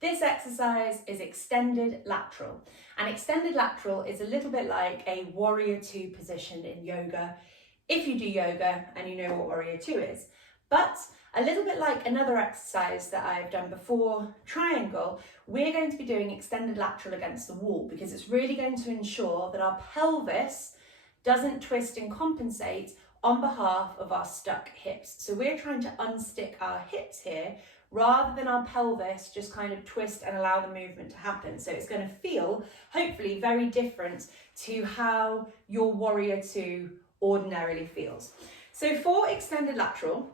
This exercise is extended lateral, and extended lateral is a little bit like a warrior two position in yoga, if you do yoga and you know what warrior two is. But a little bit like another exercise that I've done before, triangle, we're going to be doing extended lateral against the wall because it's really going to ensure that our pelvis doesn't twist and compensate on behalf of our stuck hips. So we're trying to unstick our hips here rather than our pelvis just kind of twist and allow the movement to happen. So it's going to feel, hopefully, very different to how your warrior two ordinarily feels. So for extended lateral,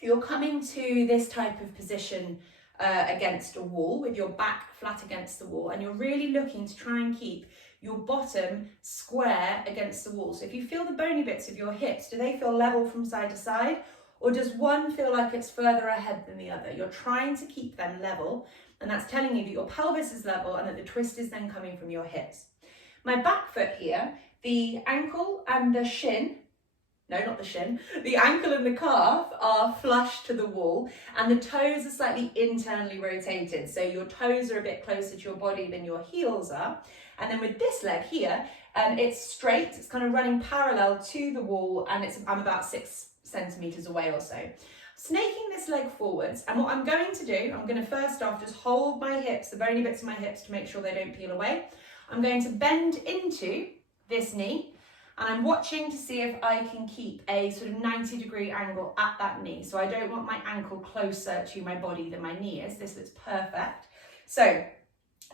you're coming to this type of position against a wall with your back flat against the wall, and you're really looking to try and keep your bottom square against the wall. So if you feel the bony bits of your hips, do they feel level from side to side? Or does one feel like it's further ahead than the other? You're trying to keep them level, and that's telling you that your pelvis is level and that the twist is then coming from your hips. My back foot here, the ankle and the shin, no, not the shin, the ankle and the calf are flush to the wall, and the toes are slightly internally rotated. So your toes are a bit closer to your body than your heels are. And then with this leg here, it's straight, it's kind of running parallel to the wall, and I'm about 6 centimeters away or so. Snaking this leg forwards, and what I'm going to do, I'm going to first off just hold my hips, the bony bits of my hips, to make sure they don't peel away. I'm going to bend into this knee, and I'm watching to see if I can keep a sort of 90-degree angle at that knee. So I don't want my ankle closer to my body than my knee is. This looks perfect. So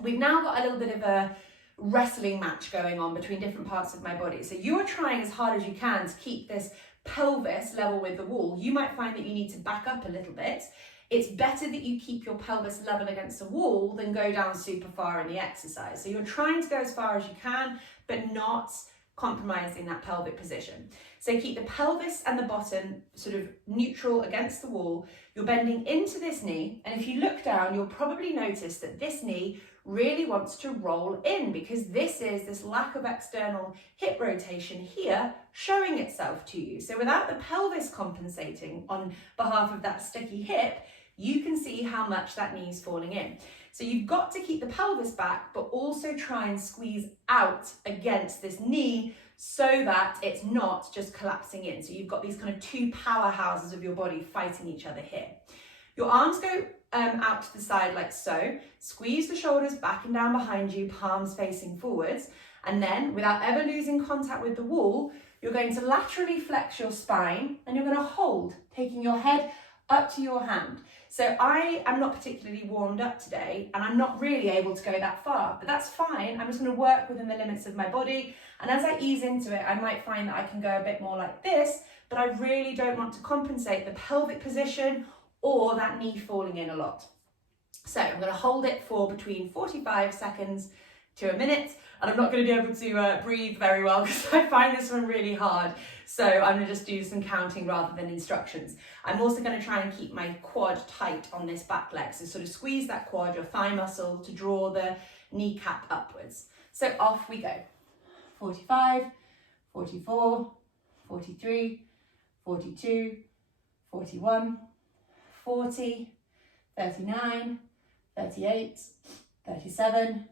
we've now got a little bit of a wrestling match going on between different parts of my body. So you are trying as hard as you can to keep this pelvis level with the wall. You might find that you need to back up a little bit. It's better that you keep your pelvis level against the wall than go down super far in the exercise. So you're trying to go as far as you can, but not compromising that pelvic position. So keep the pelvis and the bottom sort of neutral against the wall. You're bending into this knee, and if you look down, you'll probably notice that this knee really wants to roll in because this lack of external hip rotation here showing itself to you. So without the pelvis compensating on behalf of that sticky hip, you can see how much that knee is falling in. So you've got to keep the pelvis back, but also try and squeeze out against this knee so that it's not just collapsing in. So you've got these kind of two powerhouses of your body fighting each other here. Your arms go out to the side like so. Squeeze the shoulders back and down behind you, palms facing forwards. And then, without ever losing contact with the wall, you're going to laterally flex your spine, and you're going to hold, taking your head up to your hand. So I am not particularly warmed up today, and I'm not really able to go that far, but that's fine. I'm just going to work within the limits of my body. And as I ease into it, I might find that I can go a bit more like this, but I really don't want to compensate the pelvic position or that knee falling in a lot. So I'm going to hold it for between 45 seconds to a minute, and I'm not going to be able to breathe very well because I find this one really hard. So I'm going to just do some counting rather than instructions. I'm also going to try and keep my quad tight on this back leg. So sort of squeeze that quad, your thigh muscle, to draw the kneecap upwards. So off we go. 45, 44, 43, 42, 41, 40, 39, 38, 37,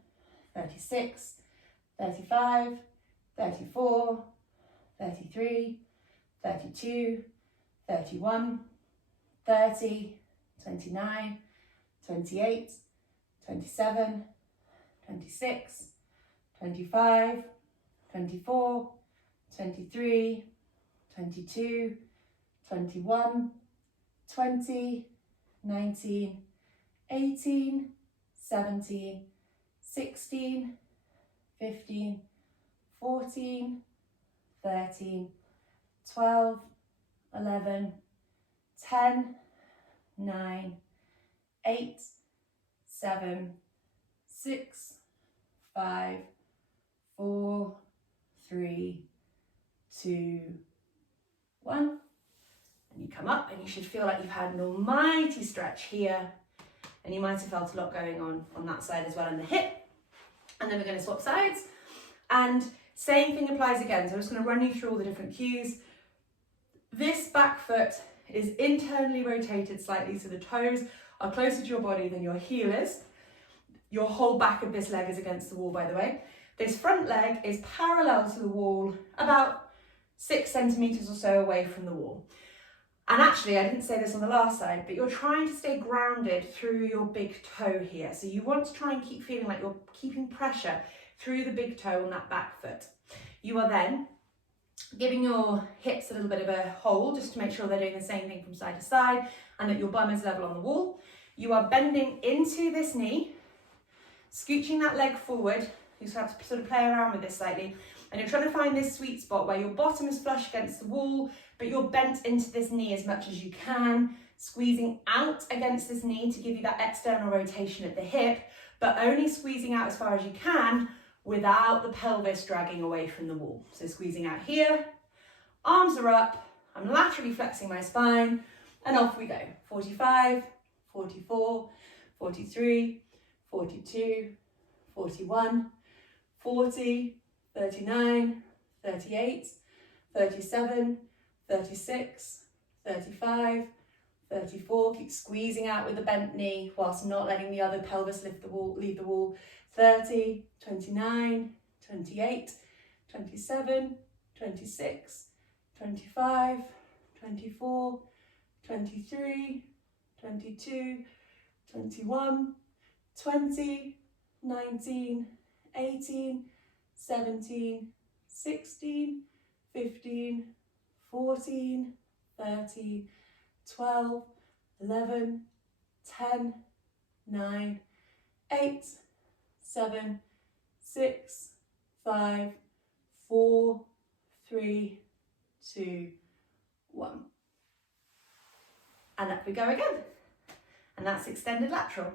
36, 35, 34, 33, 32, 31, 30, 29, 28, 27, 26, 25, 24, 23, 22, 21, 20, 19, 18, 17, 16, 15, 14, 13, 12, 11, 10, 9, 8, 7, 6, 5, 4, 3, 2, 1. And you come up, and you should feel like you've had an almighty stretch here, and you might have felt a lot going on that side as well in the hip. And then we're going to swap sides, and same thing applies again. So I'm just going to run you through all the different cues. This back foot is internally rotated slightly, so the toes are closer to your body than your heel is. Your whole back of this leg is against the wall, by the way. This front leg is parallel to the wall, about 6 centimeters or so away from the wall. And actually, I didn't say this on the last side, but you're trying to stay grounded through your big toe here. So you want to try and keep feeling like you're keeping pressure through the big toe on that back foot. You are then giving your hips a little bit of a hold, just to make sure they're doing the same thing from side to side, and that your bum is level on the wall. You are bending into this knee, scooching that leg forward. You just have to sort of play around with this slightly. And you're trying to find this sweet spot where your bottom is flush against the wall, but you're bent into this knee as much as you can, squeezing out against this knee to give you that external rotation at the hip, but only squeezing out as far as you can without the pelvis dragging away from the wall. So squeezing out here, arms are up, I'm laterally flexing my spine, and off we go. 45, 44, 43, 42, 41, 40, 39, 38, 37, 36, 35, 34. Keep squeezing out with the bent knee whilst not letting the other pelvis leave the wall. 30, 29, 28, 27, 26, 25, 24, 23, 22, 21, 20, 19, 18, 17, 16, 15, 14, 13, 12, 11, 10, 9, 8, 7, 6, 5, 4, 3, 2, 1. And up we go again. And that's extended lateral.